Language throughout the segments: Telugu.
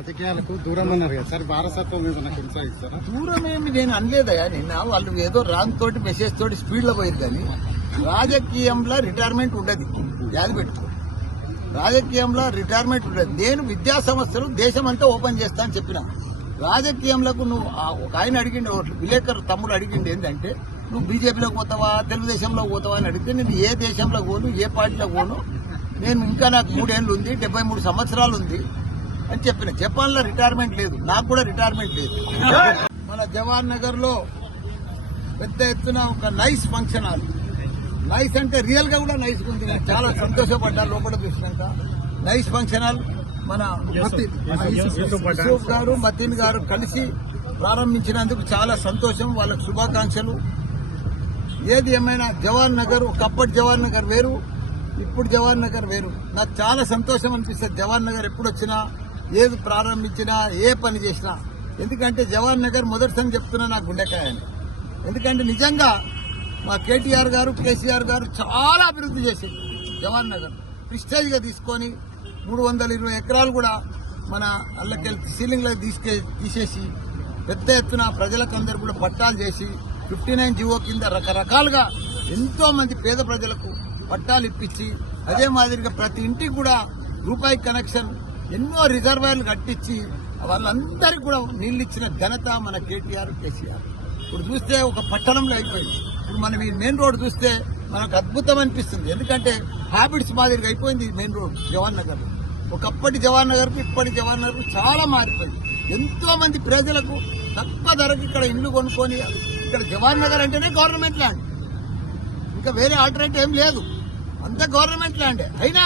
రాజకీయాలకు దూరం అన్నారు కదా సార్, వారసత్వం మీద నాకు కొనసాగిస్తారా? దూరం ఏమి నేను అనలేదయా. నిన్న వాళ్ళు ఏదో రాంగ్ తోటి మెసేజ్ తోటి స్పీడ్ లో పోయింది. కానీ రాజకీయంలో రిటైర్మెంట్ ఉండదు, యాది పెట్టుకో. రాజకీయంలో రిటైర్మెంట్ ఉండదు. నేను విద్యా సంస్థలు దేశం అంతా ఓపెన్ చేస్తా అని చెప్పిన. రాజకీయంలో నువ్వు ఒక ఆయన అడిగిండు, విలేకరు తమ్ముడు అడిగిండు ఏంటంటే, నువ్వు బీజేపీలోకి పోతావా తెలుగుదేశంలో పోతావా అని అడిగితే, నేను ఏ దేశంలో పోను, ఏ పార్టీలో పోను, నేను ఇంకా నాకు 3 ఏళ్ళు ఉంది, 73 సంవత్సరాలు ఉంది అని చెప్పిన. జపాన్ లో రిటైర్మెంట్ లేదు, నాకు కూడా రిటైర్మెంట్ లేదు. మన జవహర్ నగర్ లో పెద్ద ఎత్తున ఒక నైస్ ఫంక్షన్ హాల్, నైస్ అంటే రియల్ గా కూడా నైస్ ఉంది. నేను చాలా సంతోషపడ్డా లోపల చూసినాక. నైస్ ఫంక్షన్ హాల్ మన యూసుఫ్ గారు మతీన్ గారు కలిసి ప్రారంభించినందుకు చాలా సంతోషం. వాళ్ళకు శుభాకాంక్షలు. ఏది ఏమైనా జవహర్ నగర్, ఒకప్పటి జవహర్ నగర్ వేరు, ఇప్పుడు జవహర్ నగర్ వేరు. నాకు చాలా సంతోషం అనిపిస్తుంది జవహర్ నగర్ ఎప్పుడు వచ్చినా, ఏది ప్రారంభించినా, ఏ పని చేసినా. ఎందుకంటే జవహర్ నగర్ మొదటిసారి చెప్తున్నా నాకు గుండెకాయ అని. ఎందుకంటే నిజంగా మా కేటీఆర్ గారు, కేసీఆర్ గారు చాలా అభివృద్ధి చేసింది జవహర్ నగర్. ప్రిస్టేజ్ గా తీసుకొని 320 ఎకరాలు కూడా మన అల్లకెళ్ళి సీలింగ్లకు తీసేసి పెద్ద ఎత్తున ప్రజలకు అందరూ కూడా పట్టాలు చేసి 59 జీవో కింద రకరకాలుగా ఎంతో మంది పేద ప్రజలకు పట్టాలు ఇప్పించి, అదే మాదిరిగా ప్రతి ఇంటికి కూడా రూపాయి కనెక్షన్, ఎన్నో రిజర్వాయర్లు కట్టించి వాళ్ళందరికీ కూడా నీళ్లు ఇచ్చిన ఘనత మన కేటీఆర్, కేసీఆర్. ఇప్పుడు చూస్తే ఒక పట్టణంలో అయిపోయింది. ఇప్పుడు మనం ఈ మెయిన్ రోడ్ చూస్తే మనకు అద్భుతం అనిపిస్తుంది. ఎందుకంటే హ్యాబిట్స్ మాదిరిగా అయిపోయింది ఈ మెయిన్ రోడ్ జవహర్ నగర్. ఒకప్పటి జవహర్ నగర్ కు ఇప్పటి జవహర్ నగర్ చాలా మారిపోయింది. ఎంతో మంది ప్రజలకు తక్కువ ధరకు ఇక్కడ ఇల్లు కొనుక్కొని, ఇక్కడ జవహర్ నగర్ అంటేనే గవర్నమెంట్ ల్యాండ్, ఇంకా వేరే ఆల్టర్నేటివ్ ఏం లేదు, అంతా గవర్నమెంట్ ల్యాండే. అయినా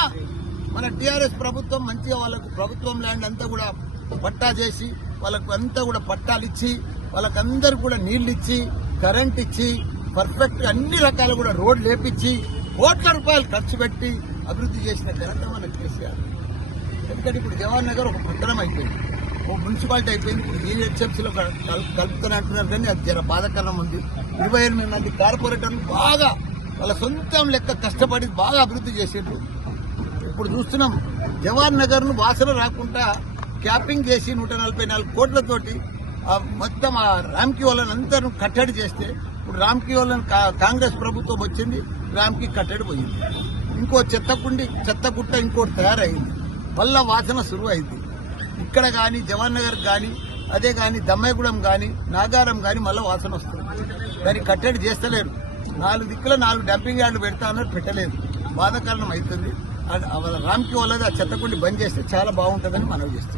మన టీఆర్ఎస్ ప్రభుత్వం మంచిగా వాళ్ళకు ప్రభుత్వం ల్యాండ్ అంతా కూడా పట్టా చేసి, వాళ్ళకు అంతా కూడా పట్టాలు ఇచ్చి, వాళ్ళకందరూ కూడా నీళ్లు ఇచ్చి, కరెంట్ ఇచ్చి, పర్ఫెక్ట్ అన్ని రకాలు కూడా రోడ్లు లేపించి, కోట్ల రూపాయలు ఖర్చు పెట్టి అభివృద్ధి చేసిన ఘనత మన కేసీఆర్. ఎందుకంటే ఇప్పుడు జవహర్ నగర్ ఒక పట్టణం అయిపోయింది, ఓ మున్సిపాలిటీ అయిపోయింది. ఇప్పుడు జీహెచ్ఎంసీలో కలుపుతూనే అంటున్నారు, కానీ అది జర బాధాకరణం ఉంది. 28 మంది కార్పొరేటర్లు బాగా వాళ్ళ సొంతం లెక్క కష్టపడి బాగా అభివృద్ధి చేసేట్లు. ఇప్పుడు చూస్తున్నాం జవహర్ నగర్ ను వాసన రాకుండా క్యాపింగ్ చేసి 144 కోట్లతోటి మొత్తం ఆ రామ్కీ వాళ్ళని అందరూ కట్టడి చేస్తే, ఇప్పుడు రామ్కీ వాళ్ళని కాంగ్రెస్ ప్రభుత్వం వచ్చింది, రామ్కీ కట్టడి పోయింది. ఇంకో చెత్త గుట్ట ఇంకోటి తయారైంది, మళ్ళా వాసన సురువు అయింది. ఇక్కడ కానీ జవహర్ నగర్ కానీ, అదే కానీ దమ్మాయిగూడెం కానీ, నాగారం కానీ మళ్ళీ వాసన వస్తుంది. దాన్ని కట్టడి చేస్తలేరు. 4 దిక్కుల 4 డంపింగ్ యార్డులు పెడతా అన్నారు, పెట్టలేదు. బాధాకరణం అవుతుంది. రామ్కీ వాళ్ళది ఆ చెత్తకుండి బంద్ చేస్తే చాలా బాగుంటుందని మనవి చేస్తుంది.